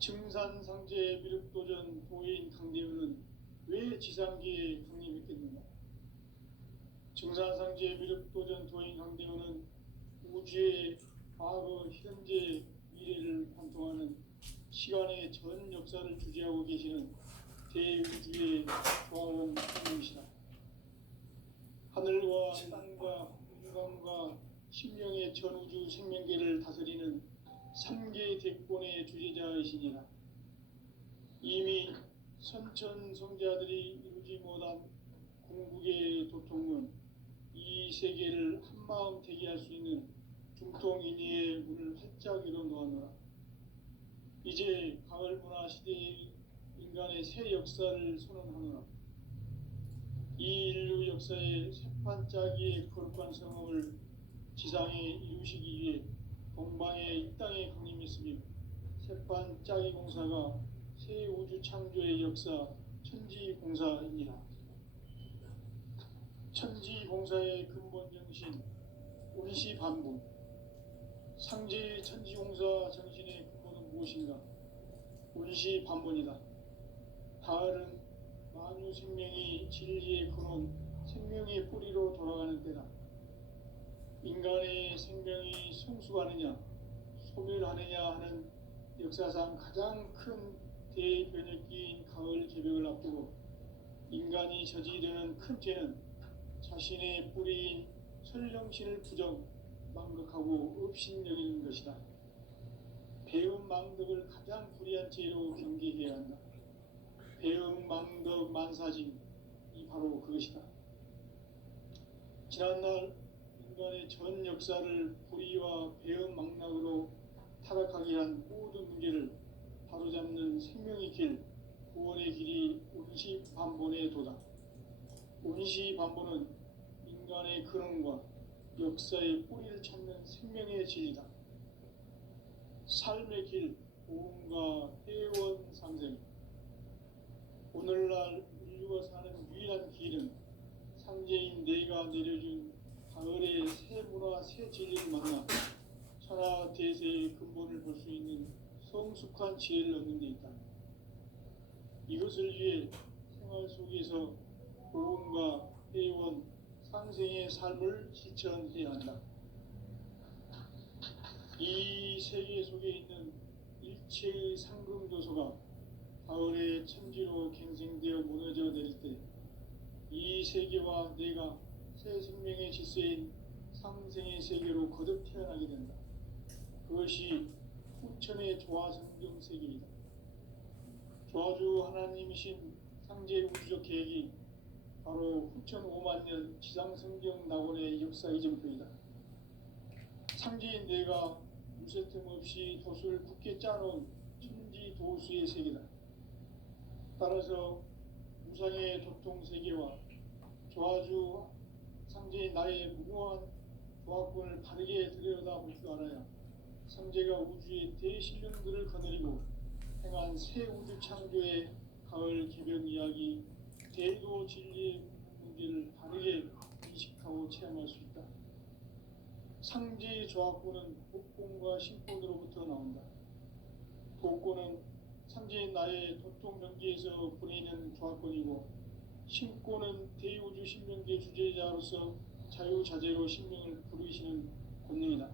증산상제 미륵도전 도인 강대우는 왜 지상기에 강림했겠는가? 증산상제 미륵도전 도인 강대우는 우주의 과거, 현재, 미래를 관통하는 시간의 전 역사를 주재하고 계시는 대우주의 조화원 하나님이시다. 하늘과 땅과 공간과 심령의 전우주 생명계를 다스리는 3개 대권의 주재자이시니라. 이미 선천성자들이 이루지 못한 궁극의 도통은 이 세계를 한마음 되게 할 수 있는 중통인의의 문을 활짝 열어놓았노라. 이제 가을 문화 시대의 인간의 새 역사를 선언하노라. 이 인류 역사의 새판짜기의 거룩한 성험을 지상에 이루시기 위해 동방의 이 땅에 강림했으며 새판짜기 공사가 새 우주 창조의 역사 천지공사이니라. 천지공사의 근본 정신 운시반분. 상제 천지공사 정신의 근본은 무엇인가? 운시반분이다. 가을은 만유 생명이 진리의 근원, 생명의 뿌리로 돌아가는 때다. 인간의 생명이 성숙하느냐, 소멸하느냐 하는 역사상 가장 큰 대변혁기인 가을 개벽을 앞두고 인간이 저지르는 큰 죄는 자신의 뿌리인 설령신을 부정, 망극하고 업신여기는 것이다. 배음 망덕을 가장 불의한 죄로 경계해야 한다. 배음 망덕 만사징이 바로 그것이다. 지난날 인간의 전 역사를 불의와 배음 망락으로 타락하게 한 모든 문제를 바로잡는 생명의 길, 구원의 길이 운시반본의 도다. 운시반본은 인간의 근원과 역사의 뿌리를 찾는 생명의 진리다. 삶의 길, 보험과 회원 상생. 오늘날 인류가 사는 유일한 길은 상제인 내가 내려준 가을의 새 문화, 새 진리를 만나 천하 대세의 근본을 볼 수 있는 성숙한 지혜를 얻는 데 있다. 이것을 위해 생활 속에서 보험과 회원, 상생의 삶을 실천해야 한다. 이 세계 속에 있는 일체의 상금도서가 가을의 천지로 갱생되어 무너져 내릴 때 이 세계와 내가 새 생명의 질서인 상생의 세계로 거듭 태어나게 된다. 그것이 후천의 조화성경 세계이다. 조화주 하나님이신 상제 우주적 계획이 바로 후천 5만 년 지상성경 낙원의 역사 이정표이다. 상제인 내가 무쇠틈 없이 도수를 굳게 짜놓은 천지도수의 세계다. 따라서 무상의 도통세계와 조화주 상제인 나의 무궁한 조화권을 바르게 들여다볼 줄 알아야 상제가 우주의 대신령들을 거느리고 행한 새 우주 창조의 가을 개벽 이야기, 대도 진리의 문제를 바르게 인식하고 체험할 수 있다. 상제의 조화권은 복권과 신권으로부터 나온다. 복권은 상제인 나의 도통명기에서 보내는 조화권이고, 신권은 대우주 신명계 주제자로서 자유자재로 신명을 부르시는 권능이다.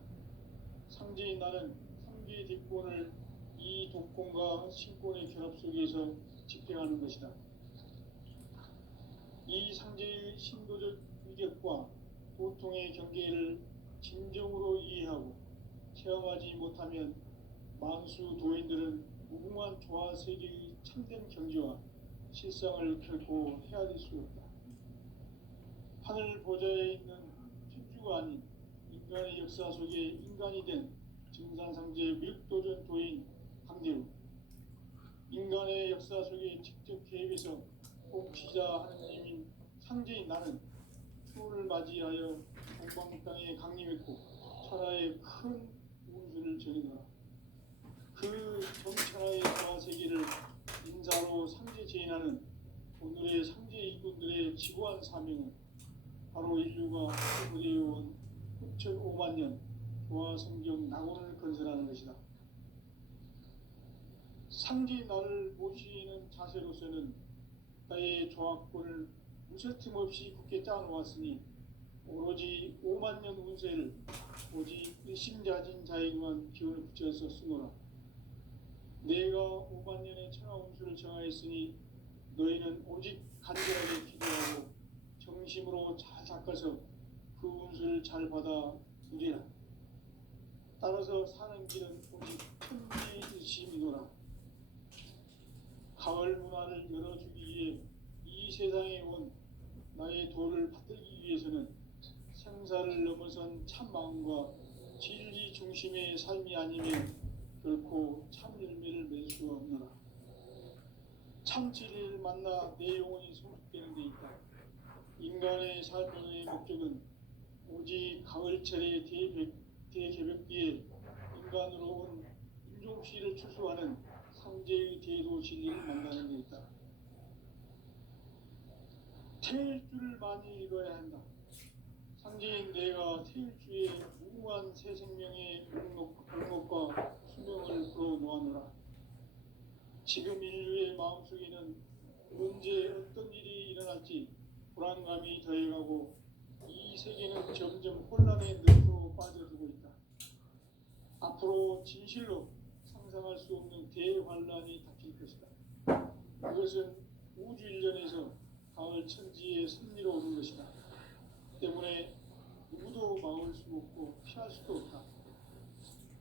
상제인 나는 3개의 뒷권을 이 독권과 신권의 결합 속에서 집행하는 것이다. 이 상제의 신도적 위격과 도통의 경계를 진정으로 이해하고 체험하지 못하면 만수 도인들은 무궁한 조화 세계의 참된 경지와 실상을 결코 헤아릴 수 없다. 하늘 보좌에 있는 천주가 아닌 인간의 역사 속에 인간이 된 증산상제 미륵도전 도인 강대우. 인간의 역사 속에 직접 개입해서 복지자 하느님인 상제인 나는 추운을 맞이하여 동방 땅에 강림했고 천하의 큰 운수를 전이노라. 그 전천하의 조화세계를 인사로 상제 제인하는 오늘의 상제 일꾼들의 지구한 사명은 바로 인류가 회복되어온 후천 5만 년 조화성경 낙원을 건설하는 것이다. 상지 나를 모시는 자세로서는 나의 조합권을 무쇠틈 없이 굳게 짜놓았으니 오로지 5만 년 운세를 오직 일심자진 자에게만 기운을 붙여서 쓰노라. 내가 5만 년의 천하 운수를 정하였으니 너희는 오직 간절하게 기도하고 정심으로 잘 닦아서 그 운수를 잘 받아 누리라. 따라서 사는 길은 오직 천지의심이노라. 가을 문화를 열어주기 위해 이 세상에 온 나의 도를 받들기 위해서는 생사를 넘어선 참 마음과 진리 중심의 삶이 아니면 결코 참 열매를 맺을 수가 없노라. 참 진리를 만나 내 영혼이 성숙되는 데 있다. 인간의 삶의 목적은 오직 가을철의 대개벽기에 인간으로 온 인종씨를 추수하는 상제의 대도 진리를 만나는 데 있다. 태일주를 많이 읽어야 한다. 상제인 내가 태일주의 무궁한 새 생명의 목록과 수명을 풀어놓아노라. 지금 인류의 마음속에는 언제 어떤 일이 일어날지 불안감이 더해가고 이 세계는 점점 혼란의 늪으로 빠져들고 있다. 앞으로 진실로 상상할 수 없는 대환란이 닥칠 것이다. 그것은 우주 일전에서 가을 천지의 섭리로 오는 것이다. 때문에 누구도 막을 수 없고 피할 수도 없다.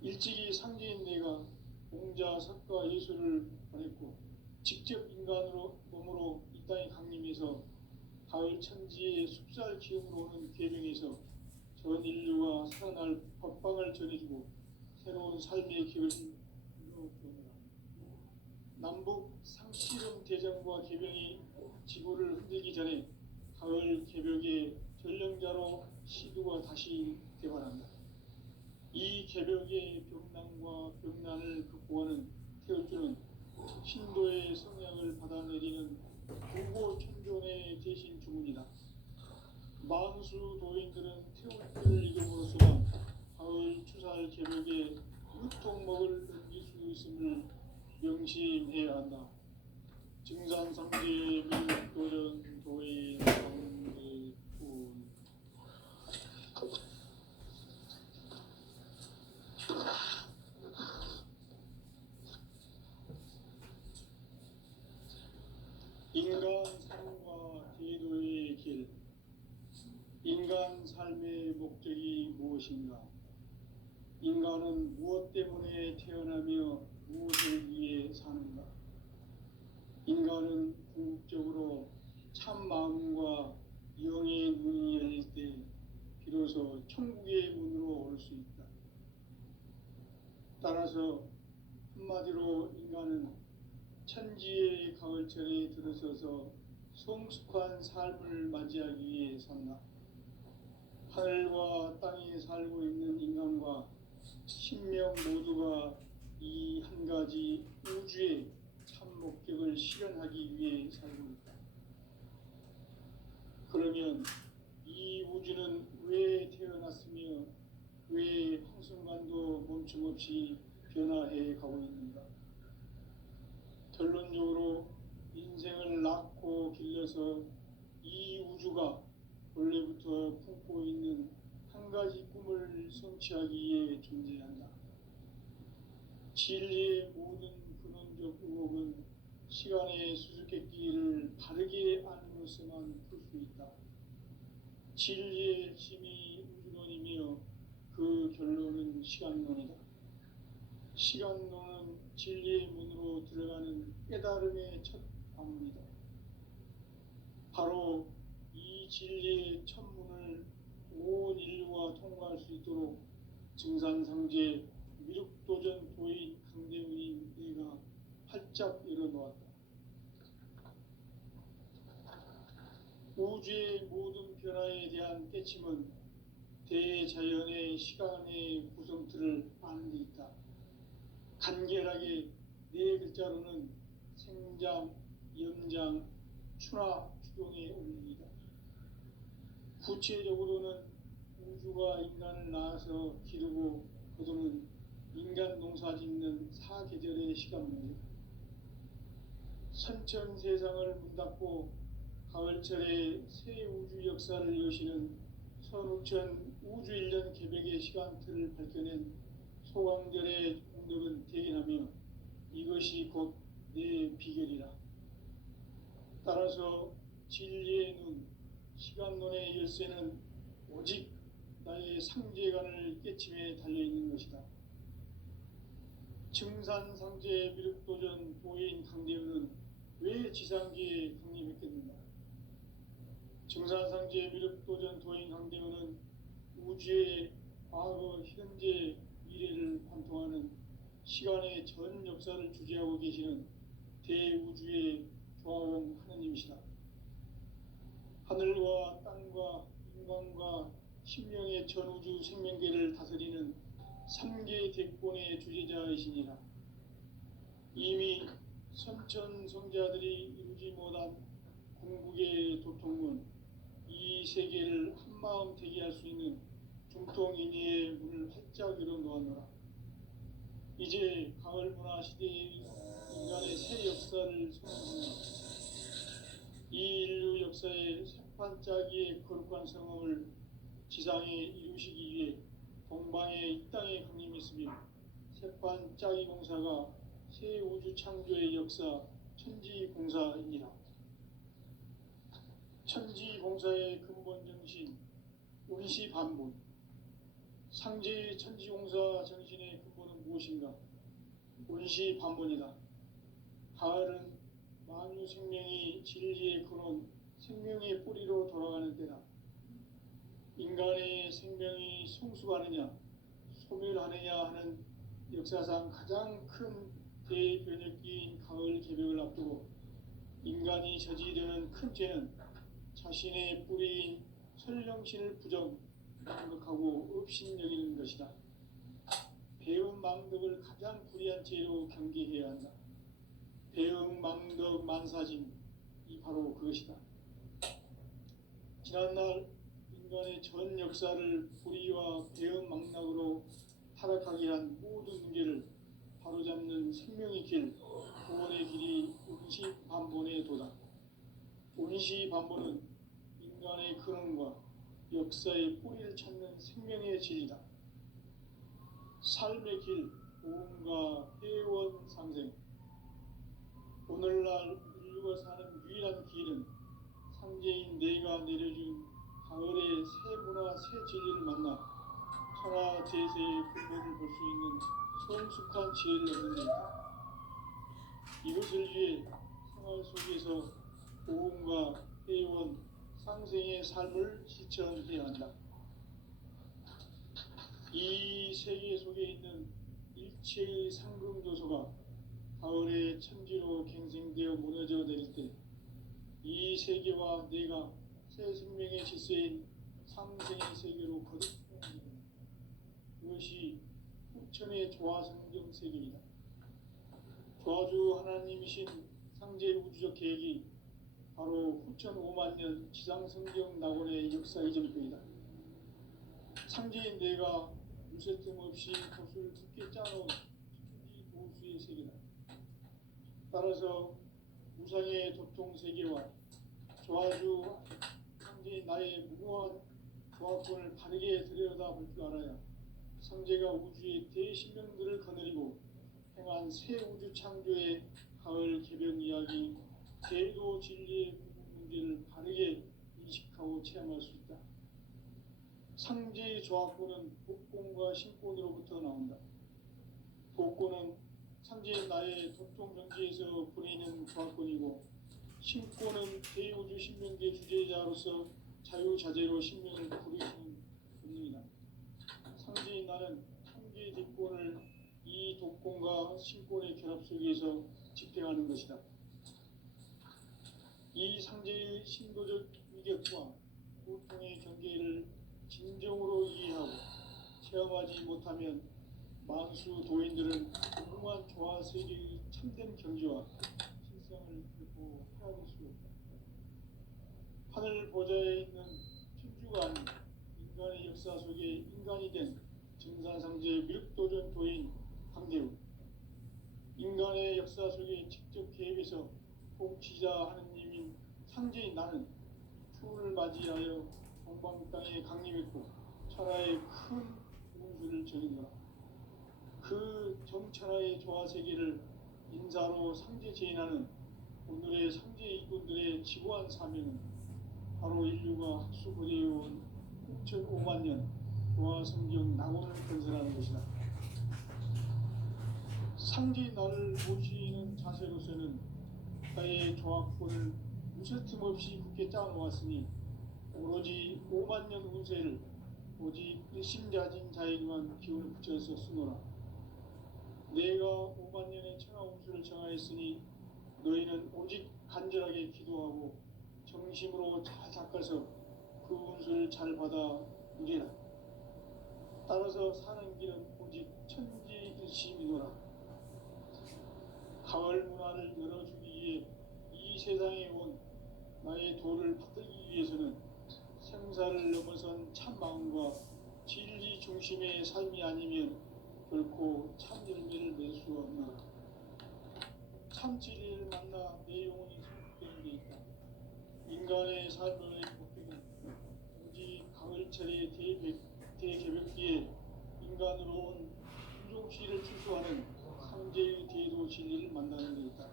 일찍이 상제인 내가 공자, 석가, 예수를 보냈고 직접 인간으로 몸으로 이 땅에 강림해서 가을 천지의 숲살 기운으로 오는 계명에서 전 인류가 살아날 법방을 전해주고 새로운 삶의 길을 이루어주노라. 남북 상씨름 대전과 개병이 지구를 흔들기 전에 가을 개벽의 전령자로 시두가 다시 개발한다. 이 개벽의 병난과 병난을 극복하는 태울주는 신도의 성약을 받아내리는 불고 천존의 대신 주문이다. 만수 도인들은 태울주를 이름으로서만 가을 추살 개벽에 유통먹을 넘길 수 있음을 명심해야 한다. 증산상제 미륵도전 도인 성대군. 인간 삶과 제도의 길. 인간 삶의 목적이 무엇인가? 인간은 무엇 때문에 태어나며 무엇을 위해 사는가? 인간은 궁극적으로 참 마음과 영의 문이 열릴 때 비로소 천국의 문으로 올 수 있다. 따라서 한마디로 인간은 천지의 가을철에 들어서서 성숙한 삶을 맞이하기 위해 산다. 하늘과 땅에 살고 있는 인간과 신명 모두가 이 한 가지 우주의 참 목적을 실현하기 위해 살고 있다. 그러면 이 우주는 왜 태어났으며 왜 한순간도 멈춤없이 변화해 가고 있는가? 결론적으로 인생을 낳고 길러서 이 우주가 원래부터 품고 있는 한 가지 꿈을 성취하기 위해 존재한다. 진리의 모든 근원적 의혹은 시간의 수수께끼를 바르게 안으로서만 풀 수 있다. 진리의 핵심이 우주론이며 그 결론은 시간론이다. 시간론은 진리의 문으로 들어가는 깨달음의 첫 방문이다. 바로 이 진리의 첫 문을 온 인류가 통과할 수 있도록 증산상제 미륵도전 도인 강대훈인 내가 활짝 열어놓았다. 우주의 모든 변화에 대한 깨침은 대자연의 시간의 구성틀을 아는 데 있다. 간결하게 네 글자로는 생장, 염장, 추나, 추동의 원리이다. 구체적으로는 우주가 인간을 낳아서 기르고 거두는 인간 농사 짓는 사계절의 시간문이다. 선천 세상을 문 닫고 가을철에 새 우주 역사를 여시는 선우천 우주 1년 개벽의 시간틀을 밝혀낸 소강들의 공덕은 대견하며 이것이 곧 내 비결이라. 따라서 진리의 눈, 시간론의 열쇠는 오직 나의 상제관을 깨침에 달려있는 것이다. 증산상제 미륵도전 도인 강대우는 왜 지상계에 강림했겠는가? 증산상제 미륵도전 도인 강대우는 우주의 과거, 현재, 미래를 관통하는 시간의 전 역사를 주재하고 계시는 대우주의 조화원 하느님이시다. 하늘과 땅과 인간과 심령의 전우주 생명계를 다스리는 3개 대권의 주제자이시니라. 이미 선천 성자들이 이루지 못한 궁극의 도통문, 이 세계를 한마음 되게 할 수 있는 중통인의의 문을 활짝 열어놓았노라. 이제 가을 문화 시대의 인간의 새 역사를 선언합니다. 이 인류 역사의 새판짜기의 거룩한 성험을 지상에 이루시기 위해 동방의 이 땅에 강림했으며 새판짜기 공사가 새 우주 창조의 역사 천지공사이니라. 천지공사의 근본 정신 운시반본. 상제의 천지공사 정신의 근본은 무엇인가? 운시반본이다. 가을은 만유 생명이 진리의 근원, 생명의 뿌리로 돌아가는 때다. 인간의 생명이 성숙하느냐, 소멸하느냐 하는 역사상 가장 큰 대변혁기인 가을 개벽을 앞두고 인간이 저지르는 큰 죄는 자신의 뿌리인 설령신을 망각하고 업신여기는 것이다. 배음 망덕을 가장 불의한 죄로 경계해야 한다. 배음 망덕 만사진, 이 바로 그것이다. 지난날 인간의 전 역사를 불의와 배음 망락으로 타락하게 한 모든 문제를 바로잡는 생명의 길, 구원의 길이 운시반본의 도다. 운시반본은 인간의 근원과 역사의 뿌리를 찾는 생명의 진리다. 삶의 길, 보험과 회원 상생. 오늘날 인류가 사는 유일한 길은 상제인 내가 내려준 가을의 새 문화, 새 진리를 만나 천하 제세의 근본을 볼 수 있는 성숙한 지혜를 얻는 것이다. 이것을 위해 생활 속에서 보험과 회원, 상생의 삶을 실천해야 한다. 이 세계 속에 있는 일체의 상금 요소가 가을의 천지로 갱생되어 무너져 내릴 때 이 세계와 내가 새 생명의 질서인 상생의 세계로 거듭나는 그것이 후천의 조화성경 세계이다. 조화주 하나님이신 상제 우주적 계획이 바로 후천 5만 년 지상성경 낙원의 역사 이전표이다. 상제인 내가 무쇠뜸 없이 돛을 굳게 짜놓은 천지 보수의 세계다. 따라서 무상의 도통 세계와 조화주 상제인 나의 무궁한 조화권을 바르게 들여다볼 줄 알아야 상제가 우주의 대신명들을 거느리고 행한 새 우주 창조의 가을 개변 이야기, 제도 진리의 문제를 바르게 인식하고 체험할 수 있다. 상제의 조화권은 복권과 신권으로부터 나온다. 복권은 상제의 나의 도통 경지에서 보내는 조화권이고, 신권은 대우주 신명계 주제자로서 자유자재로 신명을 부르시는 본능이다. 상제의 나는 상계의 뒷권을 이 독권과 신권의 결합 속에서 집행하는 것이다. 이 상제의 신도적 위력과 고통의 경계를 진정으로 이해하고 체험하지 못하면 만수 도인들은 무궁한 조화 세계의 참된 경지와 실상을 결코 헤아릴 수 없다. 하늘 보좌에 있는 천주가 아닌 인간의 역사 속에 인간이 된 증산상제 미륵도전 도인 강대우. 인간의 역사 속에 직접 개입해서 통치자 하느님인 상제인 나는 추운을 맞이하여 동방 땅에 강림했고 천하의 큰 운수를 전인노라. 그 정천하의 조화세계를 인사로 상제 제인하는 오늘의 상제 일꾼들의 지고한 사명은 바로 인류가 학수고대해온 6,500만 년 조화성경 낙원을 건설하는 것이다. 상제인 나를 모시는 자세로서는 나의 조합권을 무쇠틈 없이 굳게 짜놓았으니 오로지 5만 년 운세를 오직 일심자진 자에게만 기운을 붙여서 쓰노라. 내가 5만 년의 천하 운수를 정하였으니 너희는 오직 간절하게 기도하고 정심으로 잘 닦아서 그 운수를 잘 받아 누리라. 따라서 사는 길은 오직 천지일심이노라. 가을 문화를 열어주기 위해 이 세상에 온 나의 도를 받들기 위해서는 생사를 넘어선 참 마음과 진리 중심의 삶이 아니면 결코 참 열매를 낼 수 없노라. 참 진리를 만나 내 영혼이 성숙되는 데 있다. 인간의 삶의 목표는 오직 가을철의 대개벽기에 인간으로 온 인종시를 추수하는 상제의 대도 진리를 만나는 데 있다.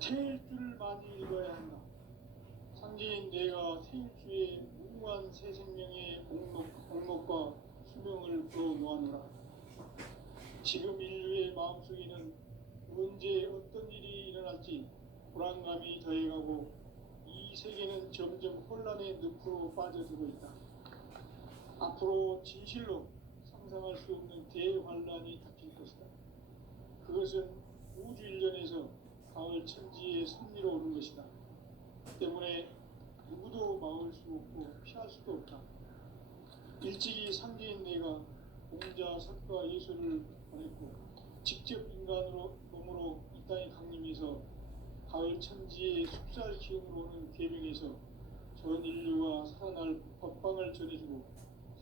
태일주를 많이 읽어야 한다. 상제인 내가 태일주의 무궁한 새 생명의 목록과 수명을 풀어놓아노라. 지금 인류의 마음속에는 언제 어떤 일이 일어날지 불안감이 더해가고 이 세계는 점점 혼란의 늪으로 빠져들고 있다. 앞으로 진실로 상상할 수 없는 대환란이 닥칠 것이다. 그것은 우주 일련에서 가을 천지의 섭리로 오는 것이다. 때문에 누구도 막을 수 없고 피할 수도 없다. 일찍이 상제인 내가 공자, 석가, 예수를 보냈고 직접 인간으로 몸으로 이 땅에 강림해서 가을 천지의 숙살 기운으로 오는 계명에서 전 인류가 살아날 법방을 전해주고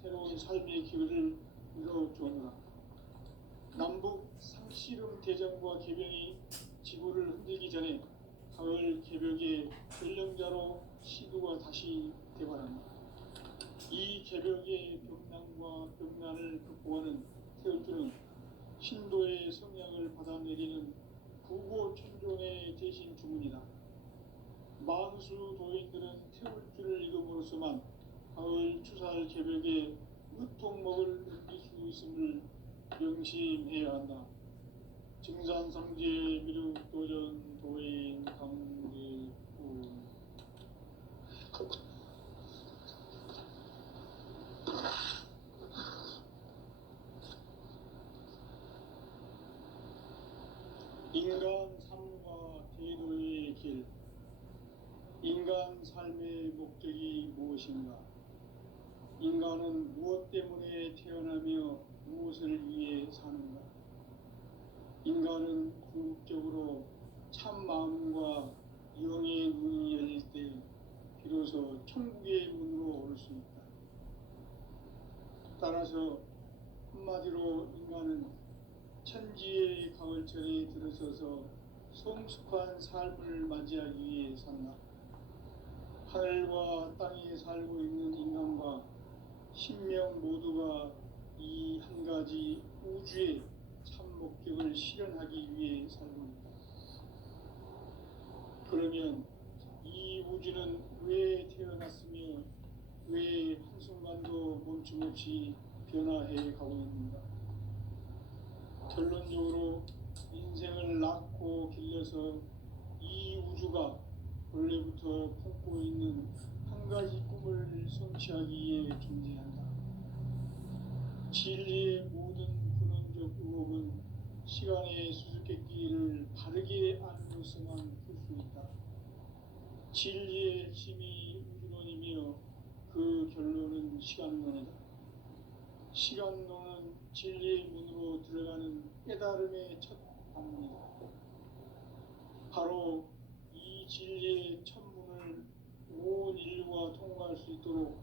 새로운 삶의 기회를 이뤄주었노라. 남북 상씨름 대전과 계명이 지구를 흔들기 전에 가을 개벽의 전령자로 시두가 다시 대발한다. 이 개벽의 벽난과 벽난을 극복하는 태울주는 신도의 성향을 받아내리는 구고천존의 대신 주문이다. 만수 도인들은 태울주를 읽음으로써만 가을 추살 개벽의 으통먹을 느낄 수 있음을 명심해야 한다. 증산상제 미륵도전 도인 강제군 인간 삶과 대도의 길. 인간 삶의 목적이 무엇인가? 인간은 무엇 때문에 태어나며 무엇을 위해 사는가? 인간은 궁극적으로 참 마음과 영의 눈이 열릴 때 비로소 천국의 문으로 올 수 있다. 따라서 한마디로 인간은 천지의 가을철에 들어서서 성숙한 삶을 맞이하기 위해 산다. 하늘과 땅에 살고 있는 인간과 신명 모두가 이 한 가지 우주의 참 목적을 실현하기 위해 살고 있다. 그러면 이 우주는 왜 태어났으며 왜 한순간도 멈춤없이 변화해 가고 있는가? 결론적으로 인생을 낳고 길러서 이 우주가 원래부터 품고 있는 한 가지 꿈을 성취하기 위해 존재한다. 진리의 모든 근원적 의혹은 시간의 수수께끼를 바르게 알고서만 풀 수 있다. 진리의 핵심이 우주론이며 그 결론은 시간론이다. 시간론은 진리의 문으로 들어가는 깨달음의 첫 방문이다. 바로 이 진리의 첫 문을 온 인류가 통과할 수 있도록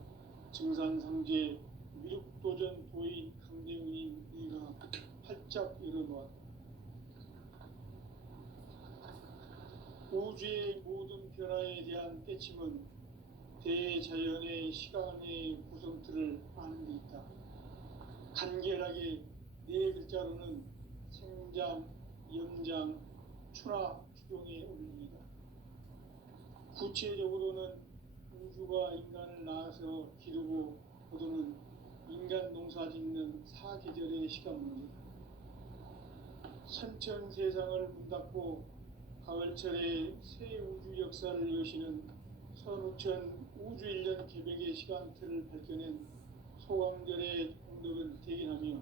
증산상제 미륵도전 도인 강대훈이 네가 활짝 열어놓았다. 우주의 모든 변화에 대한 깨침은 대자연의 시간의 구성틀을 아는 데 있다. 간결하게 네 글자로는 생장, 연장, 추나 추동에 올립니다. 구체적으로는 우주가 인간을 낳아서 기르고 거두는 인간 농사 짓는 사계절의 시간 문제다. 선천 세상을 문 닫고 가을철에 새 우주 역사를 여시는 선우천 우주 1년 개벽의 시간틀을 밝혀낸 소강절의 공덕을 대견하며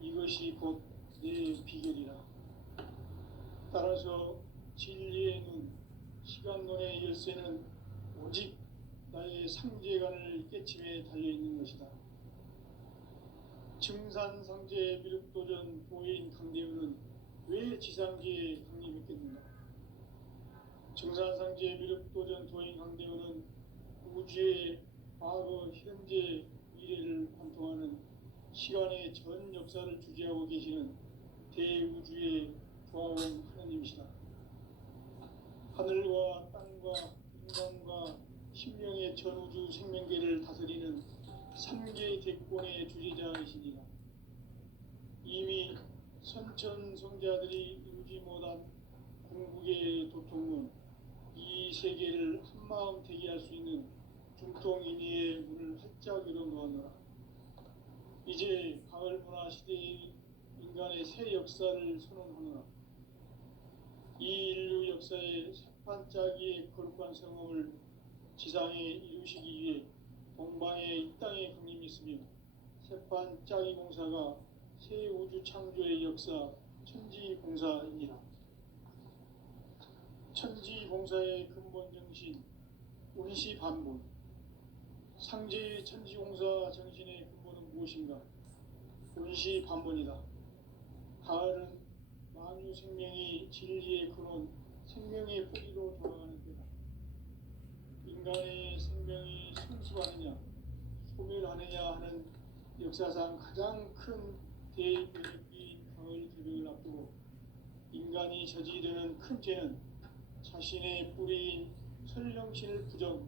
이것이 곧 내 비결이라. 따라서 진리의 눈, 시간론의 열쇠는 오직 나의 상제관을 깨침에 달려있는 것이다. 증산상제 미륵도전 도인 강대우는 왜 지상계에 강림했겠는가? 증산상제 미륵도전 도인 강대우는 우주의 과거, 현재, 미래를 관통하는 시간의 전 역사를 주재하고 계시는 대우주의 조화원 하나님이시다. 하늘과 땅과 인간과 신명의 전우주 생명계를 다스리는 3개 대권의 주제자이시니라. 이미 선천성자들이 이루지 못한 궁극의 도통문, 이 세계를 한마음 대기할 수 있는 중통인의의 문을 활짝 열어놓았노라. 이제 가을 문화 시대의 인간의 새 역사를 선언하노라. 이 인류 역사의 새판짜기의 거룩한 성험을 지상에 이루시기 위해 동방의 이 땅에 강림했으며 새판짜기 공사가 새 우주 창조의 역사 천지봉사이니라. 천지봉사의 근본 정신 운시반본. 상제의 천지공사 정신의 근본은 무엇인가? 운시반본이다. 가을은 만유 생명이 진리의 근원, 생명의 뿌리로 돌아가는 때다. 인간의 생명이 성숙하느냐, 소멸하느냐 하는 역사상 가장 큰 대변혁기인 가을 개벽을 앞두고 인간이 저지르는 큰 죄는 자신의 뿌리인 설령신을 부정,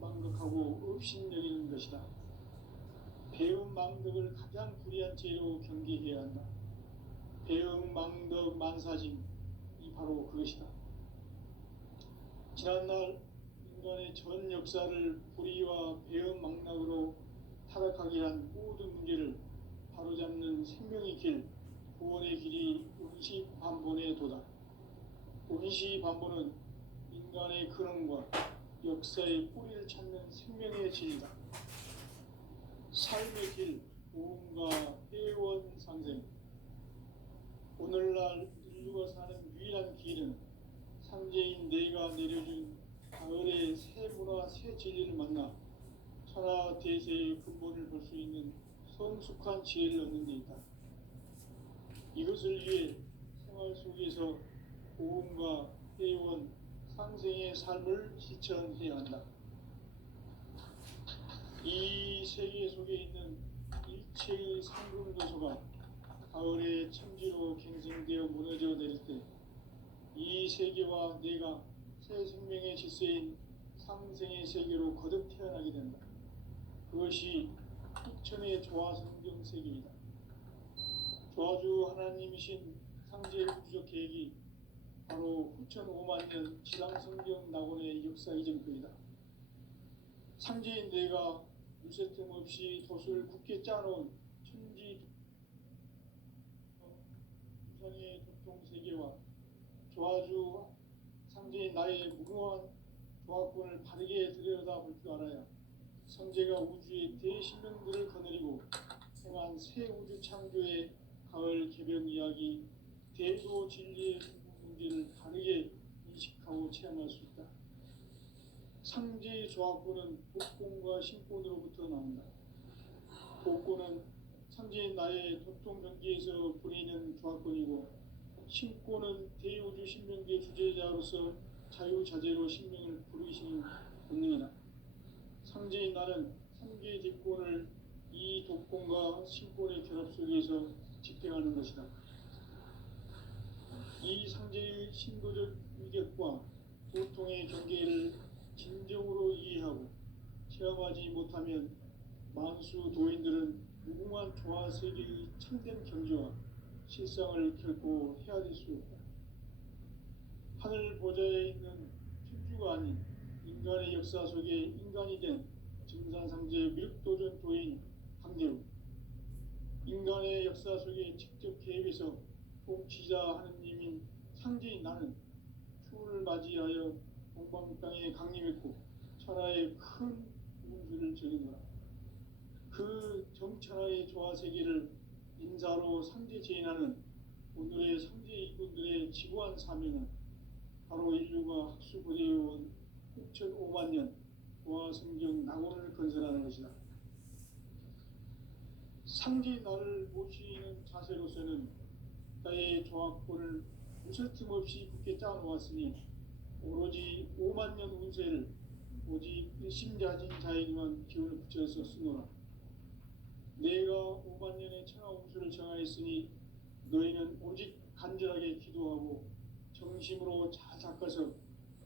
망극하고 업신여기는 것이다. 배음 망덕을 가장 불의한 죄로 경계해야 한다. 배음 망덕 만사짐이 바로 그것이다. 지난날 인간의 전 역사를 불의와 배음 망락으로 타락하게 한 모든 문제를 바로잡는 생명의 길, 구원의 길이 운시반본의 도다. 운시반본은 인간의 근원과 역사의 뿌리를 찾는 생명의 진리다. 삶의 길, 보험과 회원 상생. 오늘날 인류가 사는 유일한 길은 상제인 내가 내려준 가을의 새 문화, 새 진리를 만나 천하 대세의 근본을 볼 수 있는 성숙한 지혜를 얻는 데 있다. 이것을 위해 생활 속에서 보험과 회원, 상생의 삶을 실천해야 한다. 이 세계 속에 있는 일체의 상금도서가 가을의 천지로 갱생되어 무너져 내릴 때 이 세계와 내가 새 생명의 질서인 상생의 세계로 거듭 태어나게 된다. 그것이 후천의 조화성경 세계이다. 조화주 하나님이신 상제 우주적 계획이 바로 후천 5만 년 지상성경 낙원의 역사 이전거이다. 상제인 내가 유세 틈 없이 돛을 굳게 짜놓은 천지 우상의 도통세계와 조화주 상제인 나의 무궁한 조화권을 바르게 들여다볼 줄 알아야 성제가 우주의 대신명들을 거느리고 행한 새 우주 창조의 가을 개벽 이야기, 대도 진리의 문제를 다르게 인식하고 체험할 수 있다. 상제의 조화권은 독권과 신권으로부터 나온다. 독권은 상제인 나의 도통 경계에서 부리는 조화권이고, 신권은 대우주 신명계 주제자로서 자유자재로 신명을 부르시는 본능이다. 상제인 나는 3개의 뒷권을 이 독권과 신권의 결합 속에서 집행하는 것이다. 이 상제의 신도적 위격과 고통의 경계를 진정으로 이해하고 체험하지 못하면 만수 도인들은 무궁한 조화 세계의 참된 경지와 실상을 결코 헤아릴 수 없다. 하늘 보좌에 있는 천주가 아닌 인간의 역사 속에 인간이 된 증산상제 미륵도전 도인 강대우, 인간의 역사 속에 직접 개입해서 통치자 하느님인 상제인 나는 추운을 맞이하여 동방 땅에 강림했고 천하의 큰 운수를 전했노라. 그 정천하의 조화세계를 인사로 상제 제인하는 오늘의 상제 이군들의 지구한 사명은 바로 인류가 학수고대해온 6,500만 년 조화성경 낙원을 건설하는 것이다. 상제 나를 모시는 자세로서는 나의 조화권을 무슨 틈 없이 굳게 짜놓았으니 오로지 5만 년 운세를 오직 일심자진 자에게만 기운을 붙여서 쓰노라. 내가 5만 년의 천하 운수를 정하였으니 너희는 오직 간절하게 기도하고 정심으로 잘 닦아서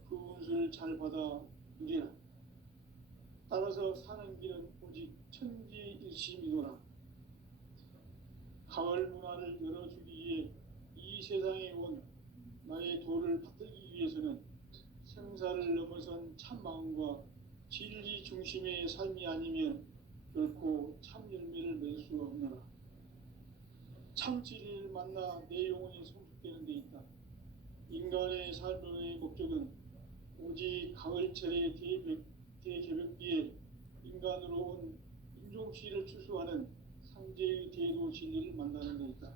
그 운수를 잘 받아 누리라. 따라서 사는 길은 오직 천지일심이노라. 가을 문화를 열어주기 위해 이 세상에 온 나의 도를 받들기 위해서는 생사를 넘어선 참 마음과 진리 중심의 삶이 아니면 결코 참 열매를 맺을 수가 없노라. 참 진리를 만나 내 영혼이 성숙되는 데 있다. 인간의 삶의 목적은 오직 가을철의 대개벽비에 인간으로 온 인종시를 추수하는 상제의 대도 진리를 만나는 데 있다.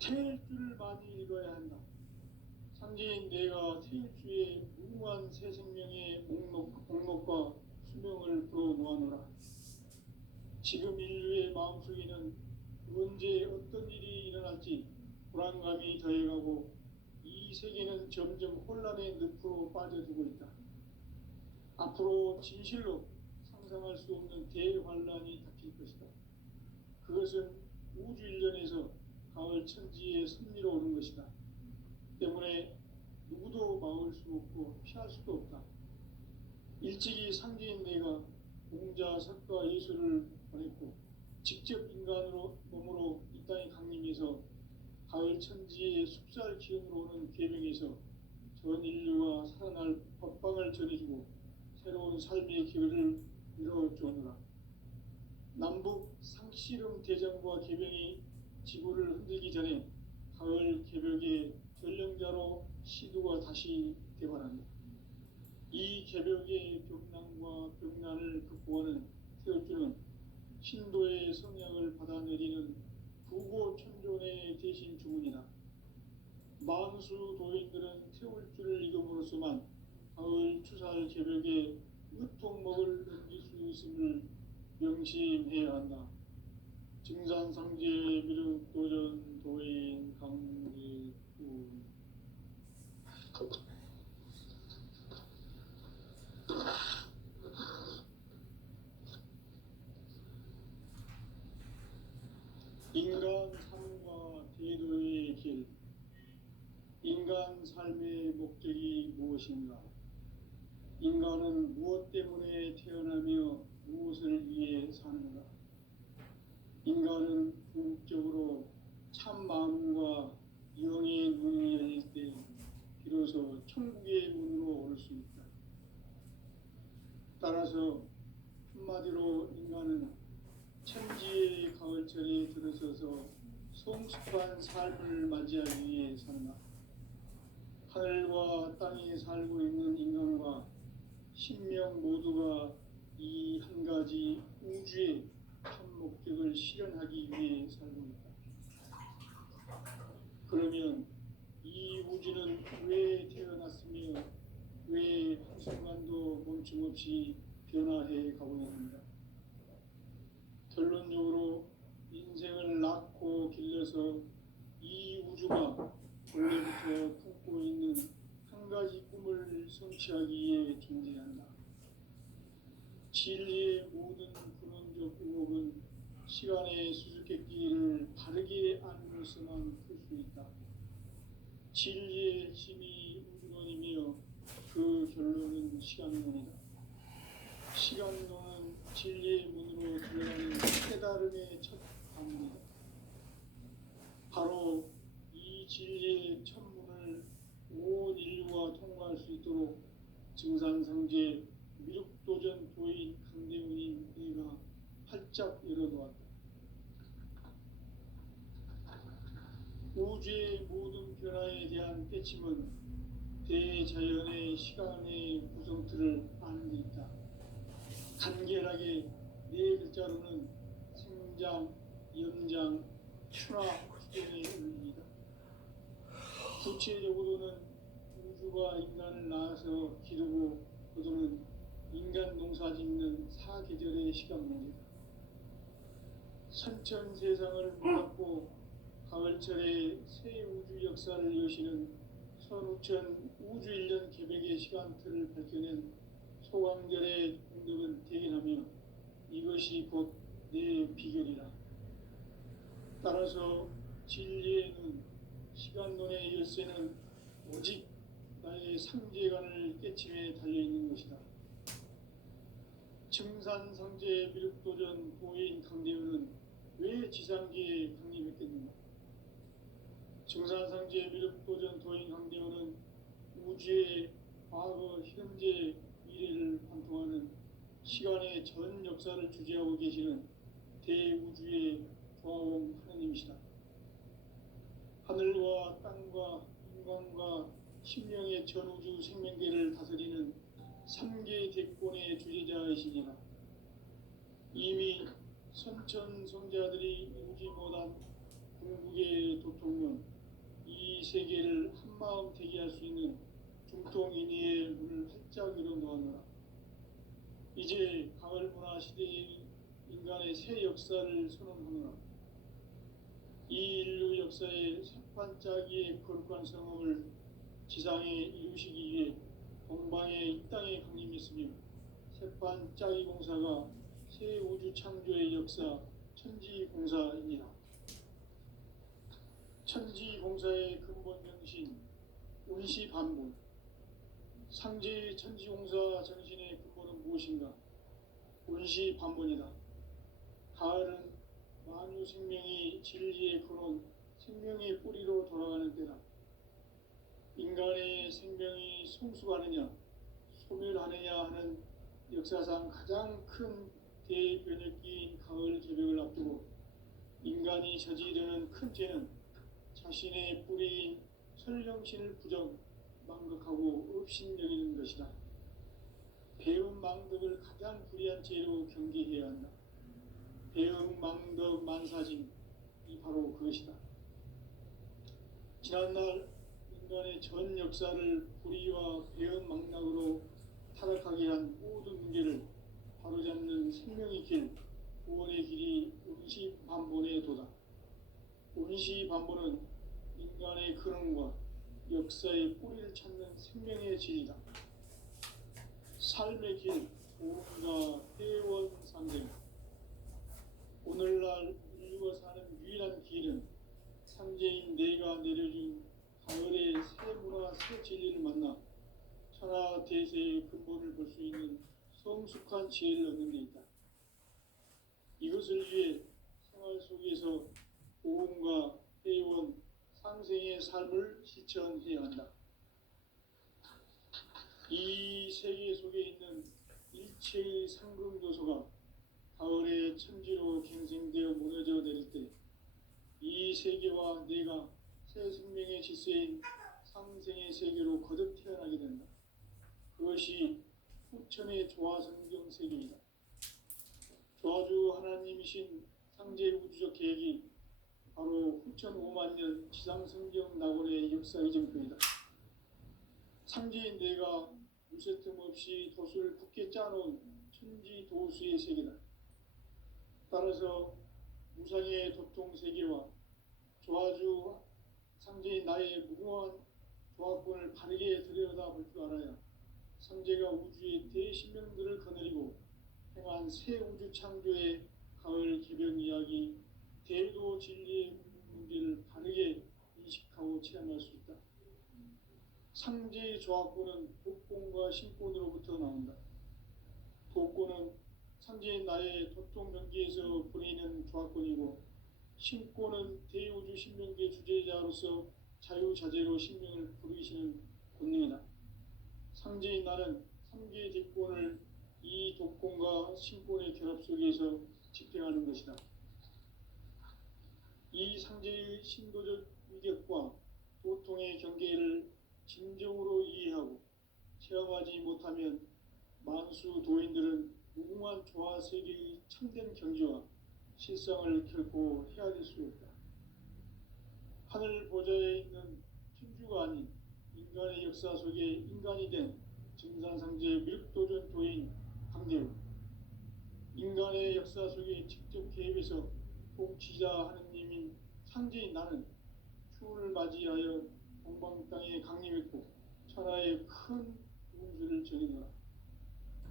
태일주를 많이 읽어야 한다. 상제인 내가 태일주의 무궁한 새 생명의 목록과 수명을 풀어놓아노라. 지금 인류의 마음속에는 언제 어떤 일이 일어날지 불안감이 더해가고 이 세계는 점점 혼란의 늪으로 빠져들고 있다. 앞으로 진실로 상상할 수 없는 대환란이 닥칠 것이다. 그것은 우주 일련에서 가을 천지의 섭리로 오는 것이다. 때문에 누구도 막을 수 없고 피할 수도 없다. 일찍이 상제인 내가 공자, 석가, 예수를 보냈고 직접 인간으로 몸으로 이 땅에 강림해서 가을 천지의 숲살 기운으로 오는 계명에서 전 인류가 살아날 법방을 전해주고 새로운 삶의 기회를 이뤄주오노라. 남북 상씨름 대전과 계명이 지구를 흔들기 전에 가을 개벽의 전령자로 시두가 다시 개발한다. 이 개벽의 벽난과 벽난을 극복하는 태울주는 신도의 성약을 받아내리는 부고천존의 대신 주문이다. 만수 도인들은 태울주를 읽음으로써만 가을 추살 개벽의 으통목을 넘길 수 있음을 명심해야 한다. 증산상제 미륵도전 도인 강제우. 인간 삶과 대도의 길. 인간 삶의 목적이 무엇인가? 인간은 무엇 때문에 태어나며 무엇을 위해 사는가? 인간은 궁극적으로 참 마음과 영의 문이 열릴 때 비로소 천국의 문으로 오를 수 있다. 따라서 한마디로 인간은 천지의 가을철에 들어서서 성숙한 삶을 맞이하기 위해 산다. 하늘과 땅에 살고 있는 인간과 신명 모두가 이 한 가지 우주의 참 목적을 실현하기 위해 살고 있다. 그러면 이 우주는 왜 태어났으며 왜 한순간도 멈춤없이 변화해 가고 있는가? 결론적으로 인생을 낳고 길러서 이 우주가 원래부터 품고 있는 한 가지 꿈을 성취하기 위해 존재한다. 진리의 모든 근원적 의혹은 시간의 수수께끼를 바르게 알므로서만 풀 수 있다. 진리의 진심이 우주론이며 그 결론은 시간론이다. 시간론은 진리의 문으로 들어가는 깨달음의 첫 관문이다. 바로 이 진리의 첫 문을 온 인류가 통과할 수 있도록 증산상제 미륵도전 도인 강대문인 내가 활짝 열어놓았다. 우주의 모든 변화에 대한 깨침은 대자연의 시간의 구성틀을 아는 데 있다. 간결하게 네 글자로는 생장, 연장, 추나 수경의 의미이다. 구체적으로는 우주가 인간을 낳아서 기르고 거두는 인간 농사 짓는 사계절의 시간 문제다. 선천 세상을 문닫고 가을철에 새 우주 역사를 여시는 선우천 우주 1년 개백의 시간틀을 밝혀낸 소강절의 공덕은 대견하며 이것이 곧 내 비결이라. 따라서 진리의 눈, 시간론의 열쇠는 오직 나의 상제관을 깨침에 달려있는 것이다. 증산상제 미륵도전 도인 강대우는 왜 지상계에 강림했겠는가? 증산상제 미륵도전 도인 강대우는 우주의 과거, 현재, 미래를 관통하는 시간의 전 역사를 주재하고 계시는 대우주의 조화원 하느님이시다. 하늘과 땅과 인간과 신명의 전우주 생명계를 다스리는 3계 대권의 주재자이시니라. 이미 선천성자들이 이루지 못한 궁극의 도통론, 이 세계를 한마음 되게 할 수 있는 중통인의의 문을 활짝 열어놓았노라. 이제 가을문화 시대의 인간의 새 역사를 선언하노라. 이 인류 역사의 새판짜기의 거룩한 성험을 지상에 이루시기 위해 동방의 이 땅에 강림했으며 새판짜기 공사가 새 우주 창조의 역사 천지공사입니다. 천지공사의 근본 정신 운시반본, 상제의 천지공사 정신의 근본은 무엇인가? 운시반본이다. 가을은 만유 생명이 진리의 근원, 생명의 뿌리로 돌아가는 때다. 인간의 생명이 성숙하느냐, 소멸하느냐 하는 역사상 가장 큰 대변혁기인 가을 개벽을 앞두고 인간이 저지르는 큰 죄는 자신의 뿌리인 설령신을 부정, 망각하고 업신여기는 것이다. 배움 망덕을 가장 불의한 죄로 경계해야 한다. 배움 망덕 만사징이 바로 그것이다. 지난날 인간의 전 역사를 불의와 배움 망락으로 타락하게 한 모든 문제를 바로잡는 생명의 길, 구원의 길이 운시반본의 도다. 운시반본은 인간의 근원과 역사의 뿌리를 찾는 생명의 진리다. 삶의 길, 보험과 회원상생. 오늘날 인류가 사는 유일한 길은 상제인 내가 내려준 가을의 새 문화, 새 진리를 만나 천하 대세의 근본을 볼 수 있는 성숙한 지혜를 얻는 데 있다. 이것을 위해 생활 속에서 보험과 회원, 상생의 삶을 실천해야 한다. 이 세계 속에 있는 일체의 상금도서가 가을의 천지로 갱생되어 무너져 내릴 때 이 세계와 내가 새 생명의 질서인 상생의 세계로 거듭 태어나게 된다. 그것이 후천의 조화성경 세계이다. 조화주 하나님이신 상제 우주적 계획이 바로 후천 5만 년 지상성경 낙원의 역사 이정표이다. 상제인 내가 무쇠틈 없이 도수를 굳게 짜놓은 천지 도수의 세계다. 따라서 무상의 도통 세계와 조화주 상제인 나의 무궁한 조합권을 바르게 들여다볼 줄 알아야 상제가 우주의 대신명들을 거느리고 행한 새 우주 창조의 가을 개벽 이야기, 대도 진리의 문제를 바르게 인식하고 체험할 수 있다. 상제의 조합구는 독곤과 신곤으로부터 나온다. 독곤은 상제의 나의 도통 경기에서 부리는 조합권이고, 신곤은 대우주 신명계 주제자로서 자유자재로 신명을 부르시는 권능이다. 상제의 나는 3개의 대권을 이 독곤과 신곤의 결합 속에서 집행하는 것이다. 이 상제의 신도적 위격과 도통의 경계를 진정으로 이해하고 체험하지 못하면 만수 도인들은 무궁한 조화 세계의 참된 경지와 실상을 결코 헤아릴 수 없다. 하늘 보좌에 있는 천주가 아닌 인간의 역사 속에 인간이 된 증산상제 밀도전 도인 강대우, 인간의 역사 속에 직접 개입해서 통치자 하느님인 상제인 나는 추운을 맞이하여 동방 땅에 강림했고 천하의 큰 운수를 정해노라.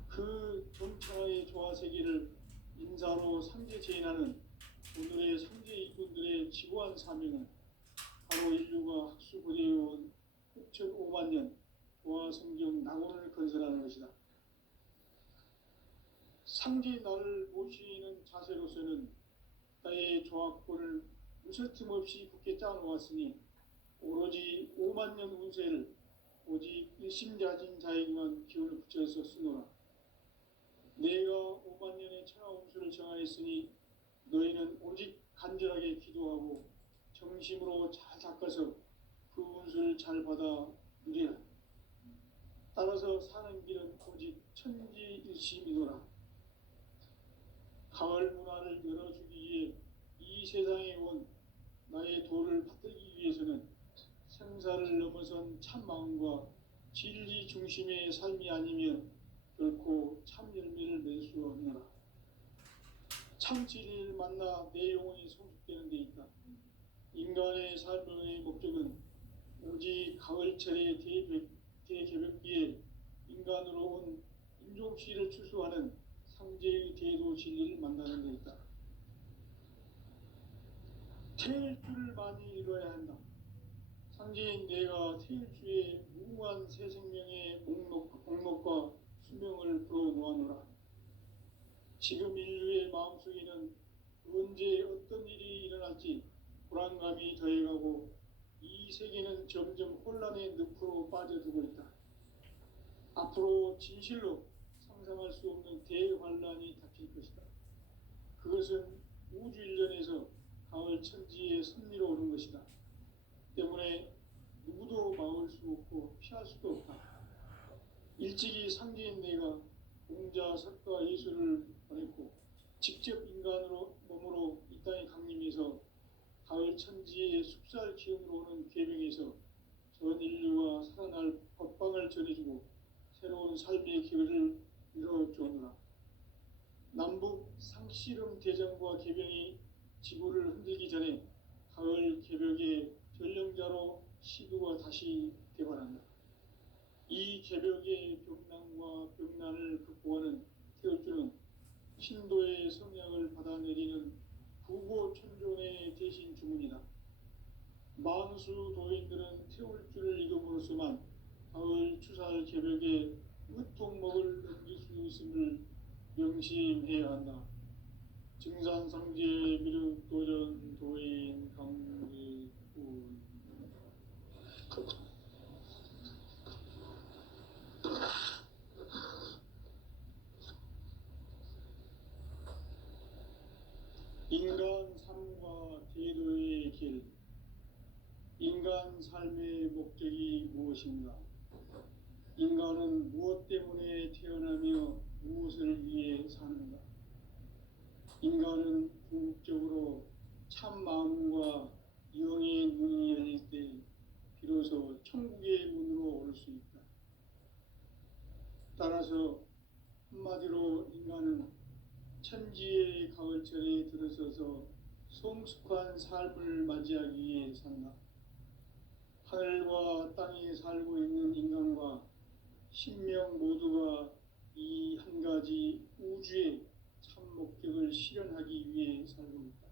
그 전천하의 조화 세계를 인사로 상제 제인하는 오늘의 상제 일꾼들의 지고한 사명은 바로 인류가 학수고대해온 흑천 5만 년 조화 성경 낙원을 건설하는 것이다. 상제 나를 모시는 자세로서는 나의 조합권을 무설틈 없이 굳게 짜놓았으니 오로지 5만 년 운세를 오직 일심자진 자에게만 기운을 붙여서 쓰노라. 내가 5만 년의 천하 운수를 정하였으니 너희는 오직 간절하게 기도하고 정심으로 잘 닦아서 그 운수를 잘 받아 누리라. 따라서 사는 길은 오직 천지일심이노라. 가을 문화를 열어주기 위해 이 세상에 온 나의 도를 받들기 위해서는 생사를 넘어선 참 마음과 진리 중심의 삶이 아니면 결코 참 열매를 맺을 수 없노라. 참 진리를 만나 내 영혼이 성숙되는 데 있다. 인간의 삶의 목적은 오직 가을철의 대개벽기에 인간으로 온 인종시를 추수하는 상제의 대도 진리를 만나는 데 있다. 태일주를 많이 이뤄야 한다. 상제인 내가 태일주의 무궁한 새 생명의 목록과 수명을 불어놓아노라. 지금 인류의 마음속에는 언제 어떤 일이 일어날지 불안감이 더해가고 이 세계는 점점 혼란의 늪으로 빠져들고 있다. 앞으로 진실로 상상할 수 없는 대환란이 닥칠 것이다. 그것은 우주 일련에서 가을 천지의 섭리로 오는 것이다. 때문에 누구도 막을 수 없고 피할 수도 없다. 일찍이 상제인 내가 공자, 석가, 예수를 보냈고 직접 인간으로 몸으로 이 땅에 강림해서 가을 천지의 숲살 기운으로 오는 계명에서 전 인류가 살아날 법방을 전해주고 새로운 삶의 기회를 이뤄주오노라. 남북 상씨름 대전과 계병이 지구를 흔들기 전에 가을 개벽의 전령자로 시두가 다시 개발한다. 이 개벽의 병난과 병난을 극복하는 태울주는 신도의 성약을 받아내리는 부고천존의 대신 주문이다. 만수 도인들은 태울주를 읽음으로써만 가을 추살 개벽에 으통목을 넘길 수 있음을 명심해야 한다. 증산상제 미륵도전 도인 강리군. 인간 삶과 대도의 길. 인간 삶의 목적이 무엇인가? 인간은 무엇 때문에 태어나며 무엇을 위해 사는가? 인간은 궁극적으로 참 마음과 영의 문이 열릴 때 비로소 천국의 문으로 올 수 있다. 따라서 한마디로 인간은 천지의 가을철에 들어서서 성숙한 삶을 맞이하기 위해 산다. 하늘과 땅에 살고 있는 인간과 신명 모두가 이 한 가지 우주의 참 목적을 실현하기 위해 살고 있다.